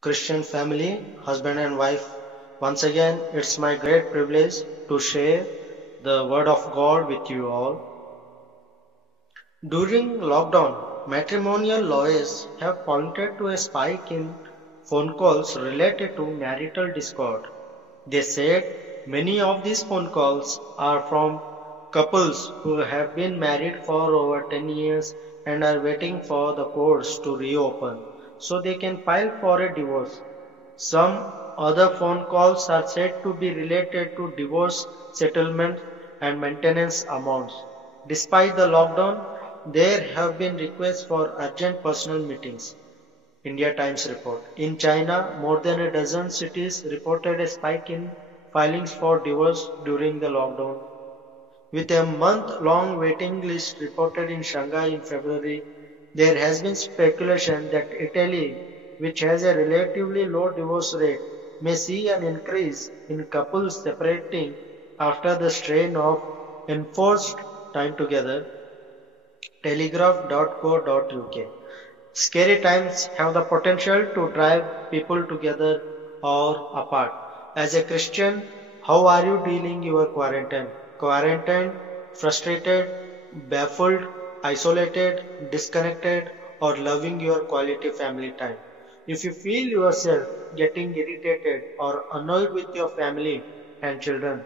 Christian family, husband and wife. Once again, it's my great privilege to share the Word of God with you all. During lockdown, matrimonial lawyers have pointed to a spike in phone calls related to marital discord. They said many of these phone calls are from couples who have been married for over 10 years and are waiting for the courts to reopen so they can file for a divorce. Some other phone calls are said to be related to divorce settlement and maintenance amounts. Despite the lockdown, there have been requests for urgent personal meetings. India Times report. In China, more than a dozen cities reported a spike in filings for divorce during the lockdown. With a month-long waiting list reported in Shanghai in February, there has been speculation that Italy, which has a relatively low divorce rate, may see an increase in couples separating after the strain of enforced time together. Telegraph.co.uk. Scary times have the potential to drive people together or apart. As a Christian, how are you dealing your quarantine? Quarantined, frustrated, baffled, isolated, disconnected, or loving your quality family time? If you feel yourself getting irritated or annoyed with your family and children,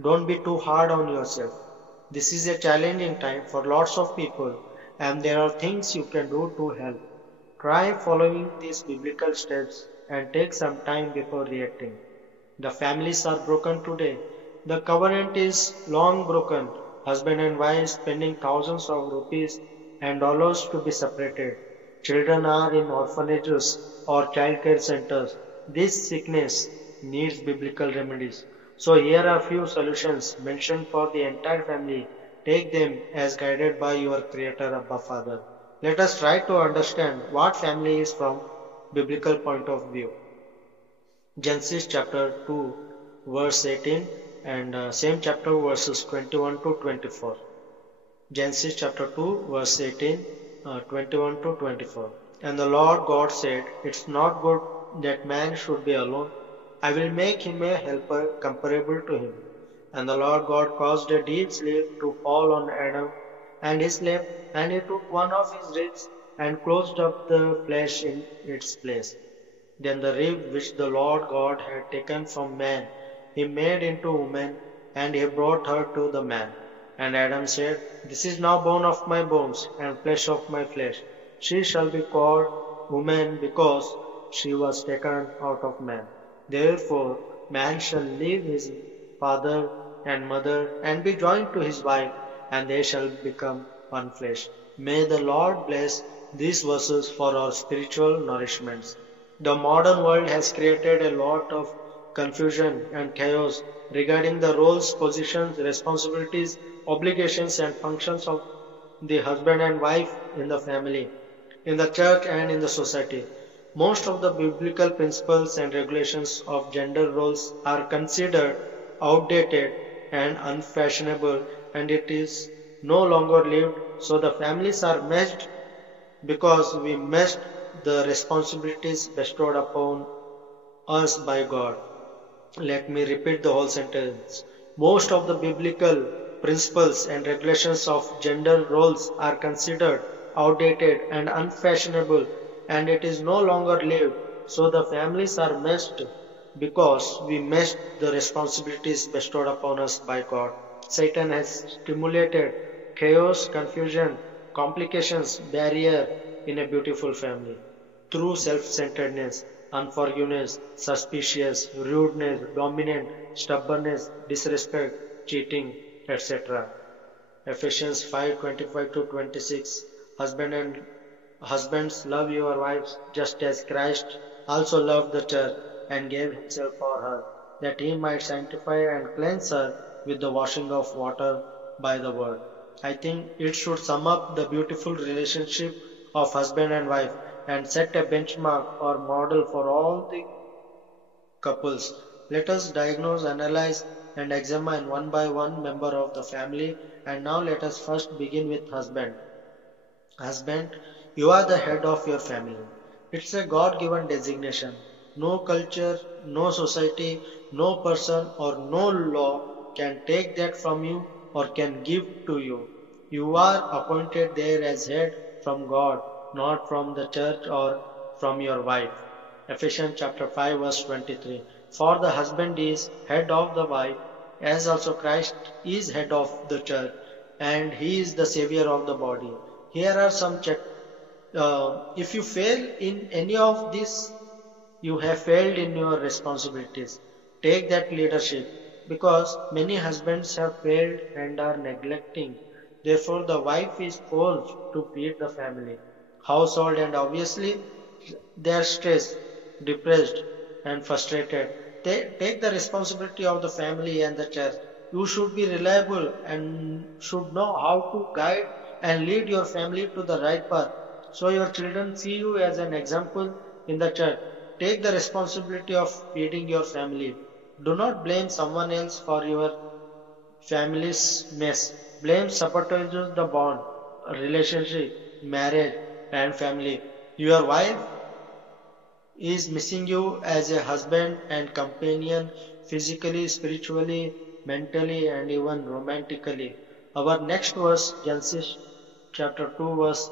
don't be too hard on yourself. This is a challenging time for lots of people, and there are things you can do to help. Try following these biblical steps and take some time before reacting. The families are broken today. The covenant is long broken. Husband and wife spending thousands of rupees and dollars to be separated. Children are in orphanages or childcare centers. This sickness needs biblical remedies. So here are few solutions mentioned for the entire family. Take them as guided by your Creator Abba Father. Let us try to understand what family is from biblical point of view. Genesis chapter 2 verse 18 and same chapter verses 21 to 24. Genesis chapter 2 verse 18, 21 to 24. And the Lord God said, it's not good that man should be alone. I will make him a helper comparable to him. And the Lord God caused a deep sleep to fall on Adam, and he slept, and he took one of his ribs and closed up the flesh in its place. Then the rib which the Lord God had taken from man, he made into woman, and he brought her to the man. And Adam said, this is now bone of my bones, and flesh of my flesh. She shall be called woman, because she was taken out of man. Therefore man shall leave his father and mother, and be joined to his wife, and they shall become one flesh. May the Lord bless these verses for our spiritual nourishments. The modern world has created a lot of confusion and chaos regarding the roles, positions, responsibilities, obligations, and functions of the husband and wife in the family, in the church, and in the society. Most of the biblical principles and regulations of gender roles are considered outdated and unfashionable, and it is no longer lived, so the families are meshed because we meshed the responsibilities bestowed upon us by God. Let me repeat the whole sentence. Most of the biblical principles and regulations of gender roles are considered outdated and unfashionable, and it is no longer lived, so the families are meshed because we meshed the responsibilities bestowed upon us by God. Satan has stimulated chaos, confusion, complications, barrier in a beautiful family through self-centeredness, unforgiveness, suspicious, rudeness, dominant, stubbornness, disrespect, cheating, etc. Ephesians 5:25 to 26. Husbands, love your wives just as Christ also loved the church and gave himself for her, that he might sanctify and cleanse her with the washing of water by the word. I think it should sum up the beautiful relationship of husband and wife and set a benchmark or model for all the couples. Let us diagnose, analyze, and examine one by one member of the family. And now let us first begin with husband. Husband, you are the head of your family. It's a God given designation. No culture, no society, no person or no law can take that from you or can give to you. You are appointed there as head from God, not from the church or from your wife. Ephesians chapter 5 verse 23. For the husband is head of the wife, as also Christ is head of the church, and he is the savior of the body. Here are some if you fail in any of this, you have failed in your responsibilities. Take that leadership because many husbands have failed and are neglecting. Therefore, the wife is forced to feed the family, household, and obviously they are stressed, depressed, and frustrated. They take the responsibility of the family and the church. You should be reliable and should know how to guide and lead your family to the right path. So your children see you as an example in the church. Take the responsibility of feeding your family. Do not blame someone else for your family's mess. Blame sabotages the bond, relationship, marriage, and family. Your wife is missing you as a husband and companion physically, spiritually, mentally, and even romantically. Our next verse, Genesis chapter 2, verse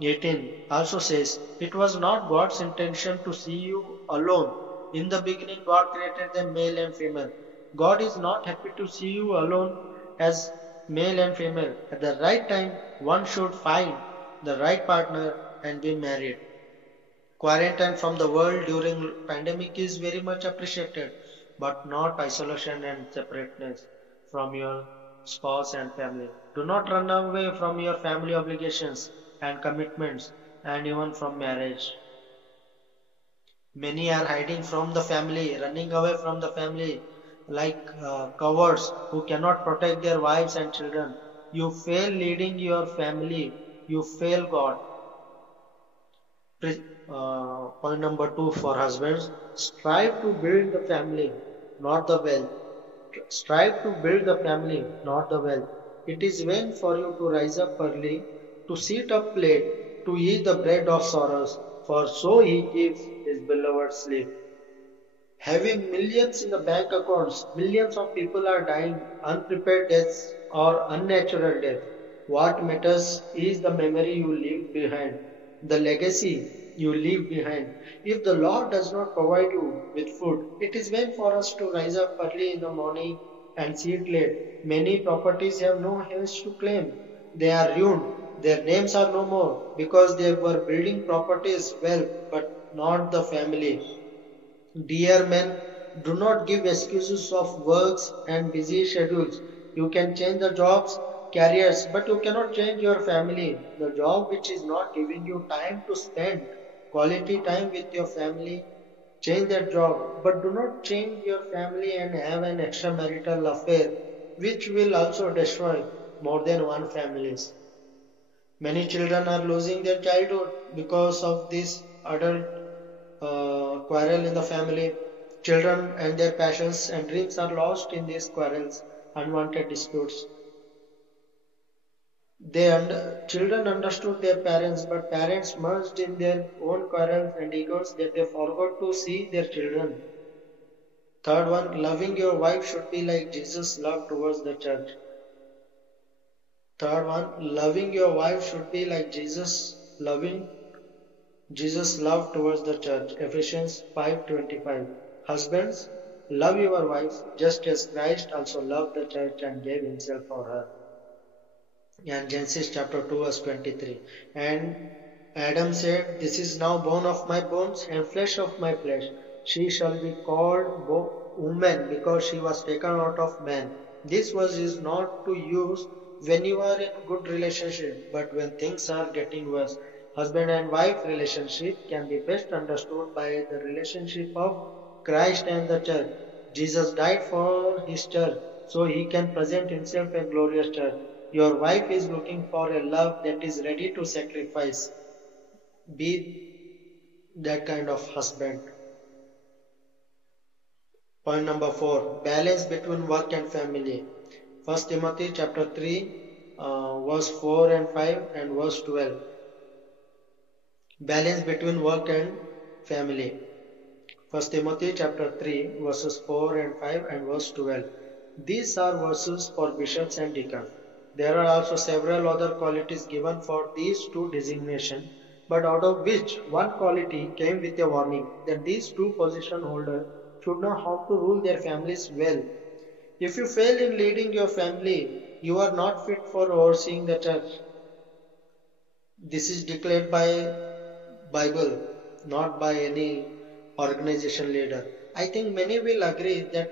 18, also says, "It was not God's intention to see you alone. In the beginning, God created them male and female." God is not happy to see you alone as male and female. At the right time, one should find the right partner and be married. Quarantine from the world during pandemic is very much appreciated, but not isolation and separateness from your spouse and family. Do not run away from your family obligations and commitments and even from marriage. Many are hiding from the family, running away from the family like cowards who cannot protect their wives and children. You fail leading your family, you fail God. Point number 2 for husbands, strive to build the family, not the wealth. Strive to build the family, not the wealth. It is vain for you to rise up early, to sit up late, to eat the bread of sorrows, for so he gives his beloved sleep. Having millions in the bank accounts, millions of people are dying unprepared deaths or unnatural death. What matters is the memory you leave behind, the legacy you leave behind. If the Lord does not provide you with food, it is vain for us to rise up early in the morning and sit late. Many properties have no heirs to claim. They are ruined. Their names are no more because they were building properties well, but not the family. Dear men, do not give excuses of works and busy schedules. You can change the jobs, careers, but you cannot change your family. The job which is not giving you time to spend quality time with your family, change that job. But do not change your family and have an extramarital affair, which will also destroy more than one families. Many children are losing their childhood because of this adult quarrel in the family. Children and their passions and dreams are lost in these quarrels, unwanted disputes. Children understood their parents, but parents merged in their own quarrels and egos that they forgot to see their children. Third one, loving your wife should be like Jesus loved towards the church. Third one, loving your wife should be like Jesus love towards the church. Ephesians 5:25. Husbands, love your wives just as Christ also loved the church and gave himself for her. And Genesis chapter 2 verse 23. And Adam said, "This is now bone of my bones and flesh of my flesh. She shall be called woman because she was taken out of man." This verse is not to use when you are in good relationship, but when things are getting worse. Husband and wife relationship can be best understood by the relationship of Christ and the church. Jesus died for his church, so he can present himself a glorious church. Your wife is looking for a love that is ready to sacrifice. Be that kind of husband. Point number 4. Balance between work and family. 1 Timothy chapter 3 verse 4 and 5 and verse 12. Balance between work and family. 1 Timothy chapter 3 verses 4 and 5 and verse 12. These are verses for bishops and deacons. There are also several other qualities given for these two designations, but out of which one quality came with a warning that these two position holders should know how to rule their families well. If you fail in leading your family, you are not fit for overseeing the church. This is declared by Bible, not by any organization leader. I think many will agree that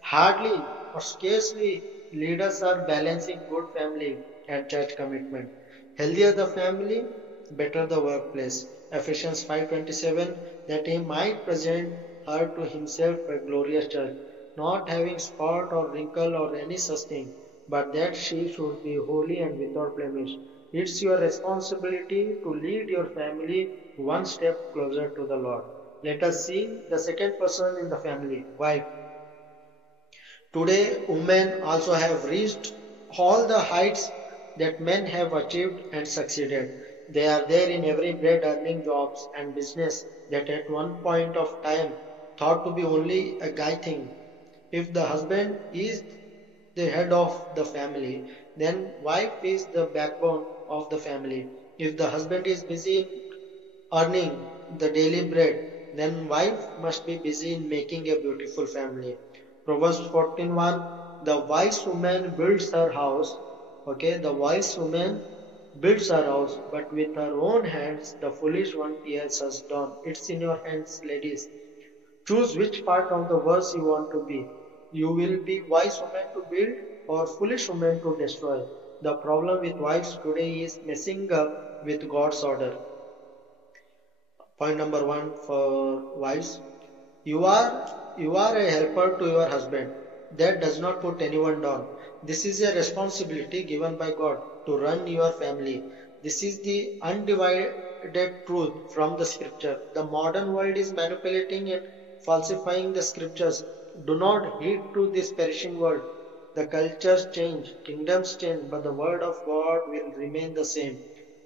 hardly or scarcely leaders are balancing good family and church commitment. Healthier the family, better the workplace. Ephesians 5:27 that he might present her to himself a glorious church, not having spot or wrinkle or any such thing, but that she should be holy and without blemish. It's your responsibility to lead your family one step closer to the Lord. Let us see the second person in the family, wife. Today, women also have reached all the heights that men have achieved and succeeded. They are there in every bread earning jobs and business that at one point of time thought to be only a guy thing. If the husband is the head of the family, then wife is the backbone of the family. If the husband is busy earning the daily bread, then wife must be busy in making a beautiful family. Proverbs 14:1 The wise woman builds her house. Okay, the wise woman builds her house, but with her own hands the foolish one tears us down. It's in your hands, ladies. Choose which part of the verse you want to be. You will be wise woman to build or foolish woman to destroy. The problem with wives today is messing up with God's order. Point number one for wives. You are a helper to your husband. That does not put anyone down. This is a responsibility given by God to run your family. This is the undivided truth from the scripture. The modern world is manipulating and falsifying the scriptures. Do not heed to this perishing world. The cultures change, kingdoms change, but the word of God will remain the same.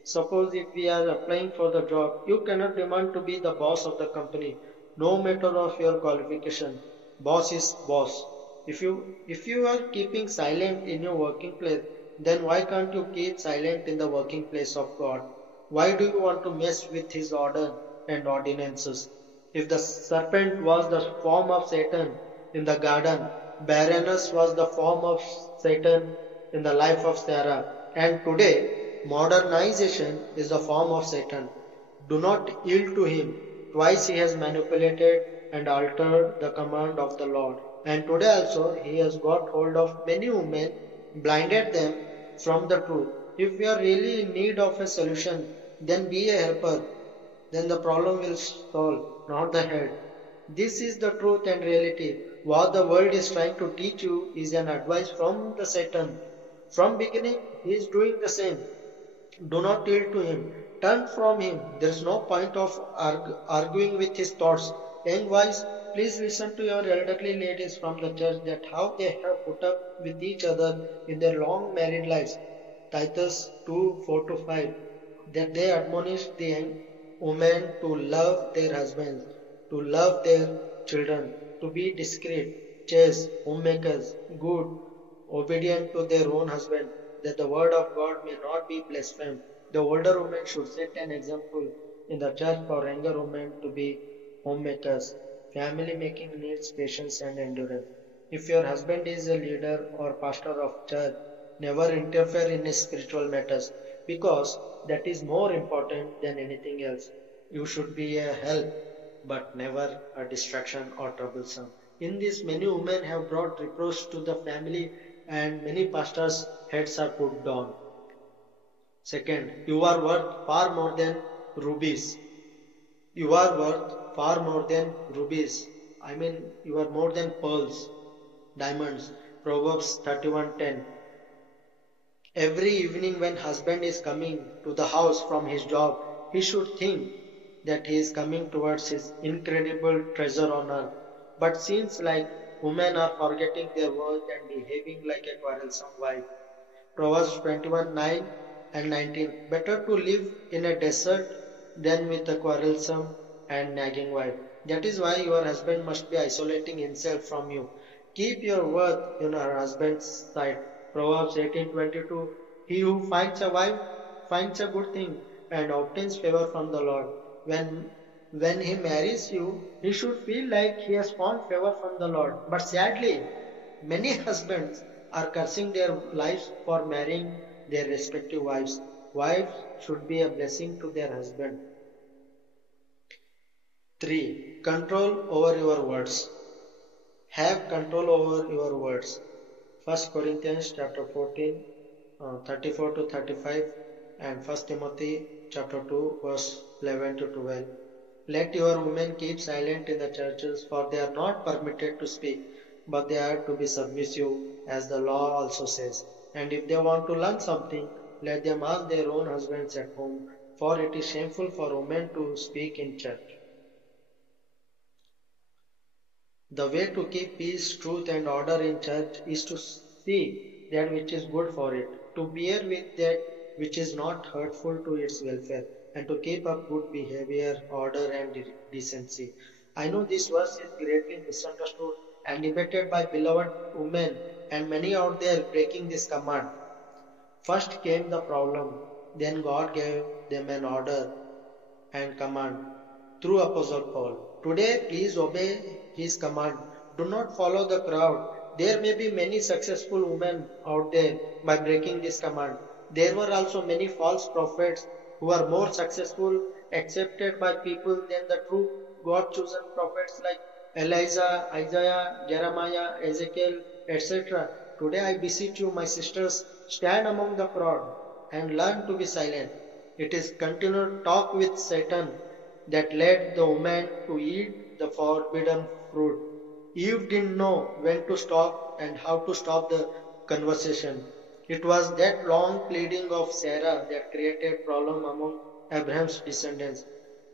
Suppose if we are applying for the job, you cannot demand to be the boss of the company, no matter of your qualification. Boss is boss. If you are keeping silent in your working place, then why can't you keep silent in the working place of God? Why do you want to mess with his order and ordinances? If the serpent was the form of Satan in the garden, barrenness was the form of Satan in the life of Sarah, and today modernization is the form of Satan. Do not yield to him. Twice he has manipulated and altered the command of the Lord. And today also he has got hold of many women, blinded them from the truth. If we are really in need of a solution, then be a helper. Then the problem will solve, not the head. This is the truth and reality. What the world is trying to teach you is an advice from the Satan. From beginning, he is doing the same. Do not yield to him. Turn from him. There is no point of arguing with his thoughts. Young wives, please listen to your elderly ladies from the church that how they have put up with each other in their long married lives. Titus 2:4-5. That they admonish the young women to love their husbands, to love their children, to be discreet, chaste, homemakers, good, obedient to their own husband, that the word of God may not be blasphemed. The older women should set an example in the church for younger women to be homemakers. Family making needs patience and endurance. If your husband is a leader or pastor of church, never interfere in his spiritual matters because that is more important than anything else. You should be a help but never a distraction or troublesome. In this, many women have brought reproach to the family and many pastors' heads are put down. Second, you are worth far more than rubies. You are worth far more than rubies. I mean, you are more than pearls, diamonds. Proverbs 31:10. Every evening when husband is coming to the house from his job, he should think that he is coming towards his incredible treasure on earth. But seems like women are forgetting their worth and behaving like a quarrelsome wife. Proverbs 21:9 and 19. Better to live in a desert than with a quarrelsome and nagging wife. That is why your husband must be isolating himself from you. Keep your worth in her husband's sight. Proverbs 18:22. He who finds a wife finds a good thing and obtains favor from the Lord. When he marries you, he should feel like he has found favor from the Lord. But sadly, many husbands are cursing their lives for marrying their respective wives. Wives should be a blessing to their husband. 3. Control over your words. Have control over your words. 1 Corinthians chapter 14, 34 to 35 and 1 Timothy chapter 2 verse 11 to 12. Let your women keep silent in the churches, for they are not permitted to speak, but they are to be submissive, as the law also says. And if they want to learn something, let them ask their own husbands at home, for it is shameful for women to speak in church. The way to keep peace, truth, and order in church is to see that which is good for it, to bear with that which is not hurtful to its welfare, and to keep up good behavior, order, and decency. I know this verse is greatly misunderstood and debated by beloved women, and many out there breaking this command. First came the problem, then God gave them an order and command through Apostle Paul. Today, please obey his command. Do not follow the crowd. There may be many successful women out there by breaking this command. There were also many false prophets who are more successful, accepted by people than the true God-chosen prophets like Elijah, Isaiah, Jeremiah, Ezekiel, etc. Today I beseech you, my sisters, stand among the crowd and learn to be silent. It is continued talk with Satan that led the woman to eat the forbidden fruit. Eve didn't know when to stop and how to stop the conversation. It was that long pleading of Sarah that created problem among Abraham's descendants.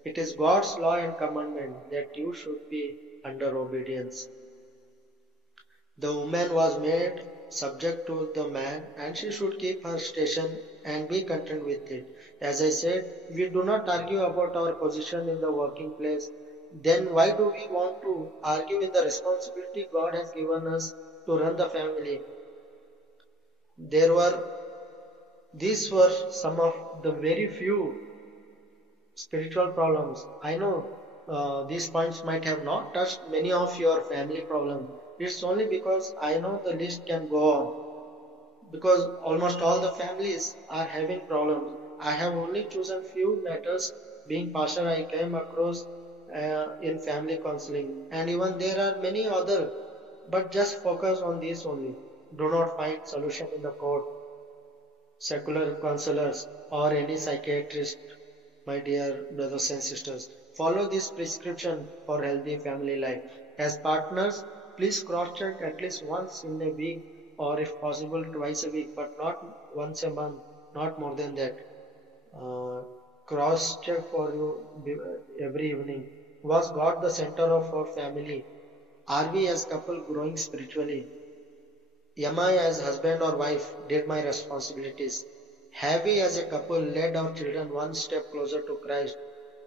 It is God's law and commandment that you should be under obedience. The woman was made subject to the man, and she should keep her station and be content with it. As I said, we do not argue about our position in the working place. Then why do we want to argue with the responsibility God has given us to run the family? These were some of the very few spiritual problems. I know these points might have not touched many of your family problems. It's only because I know the list can go on. Because almost all the families are having problems. I have only chosen few matters. Being pastor, I came across in family counseling, and even there are many other. But just focus on these only. Do not find solution in the court, secular counselors, or any psychiatrist. My dear brothers and sisters, follow this prescription for healthy family life. As partners, please cross-check at least once in a week, or if possible twice a week, but not once a month, not more than that. Cross-check for you every evening. Was God the center of our family? Are we as couple growing spiritually? Am I as husband or wife did my responsibilities? Have we as a couple led our children one step closer to Christ?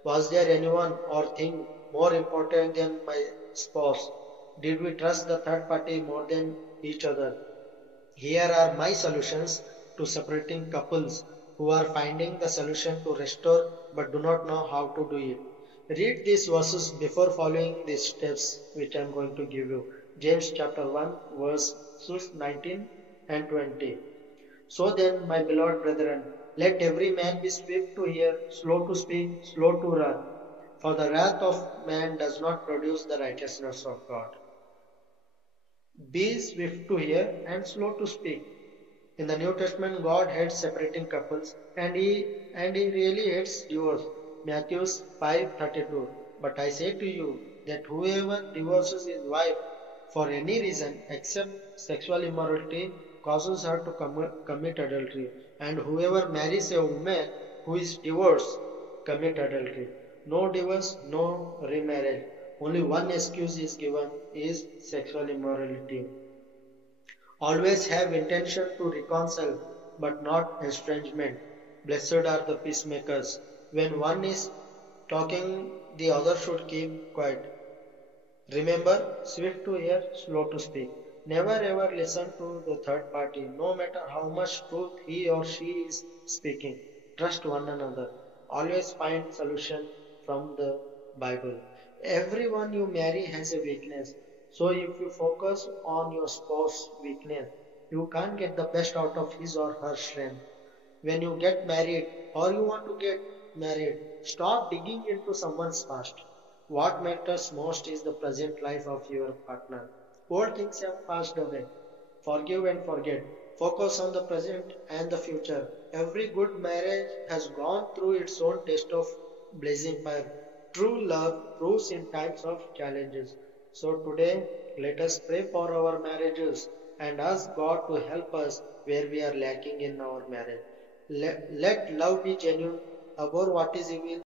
Was there anyone or thing more important than my spouse? Did we trust the third party more than each other? Here are my solutions to separating couples who are finding the solution to restore but do not know how to do it. Read these verses before following these steps which I am going to give you. James chapter 1 verses 19 and 20. So then, my beloved brethren, let every man be swift to hear, slow to speak, slow to run. For the wrath of man does not produce the righteousness of God. Be swift to hear and slow to speak. In the New Testament, God hates separating couples, and He really hates divorce. Matthew 5:32. But I say to you that whoever divorces his wife for any reason except sexual immorality causes her to commit adultery, and whoever marries a woman who is divorced commit adultery. No divorce, no remarriage. Only one excuse is given is sexual immorality. Always have intention to reconcile, but not estrangement. Blessed are the peacemakers. When one is talking the other should keep quiet. Remember, swift to hear, slow to speak. Never ever listen to the third party, no matter how much truth he or she is speaking. Trust one another. Always find solution from the Bible. Everyone you marry has a weakness. So if you focus on your spouse's weakness, you can't get the best out of his or her strength. When you get married or you want to get married, stop digging into someone's past. What matters most is the present life of your partner. Old things have passed away. Forgive and forget. Focus on the present and the future. Every good marriage has gone through its own test of blazing fire. True love proves in times of challenges. So today, let us pray for our marriages and ask God to help us where we are lacking in our marriage. Let love be genuine, abhor what is evil,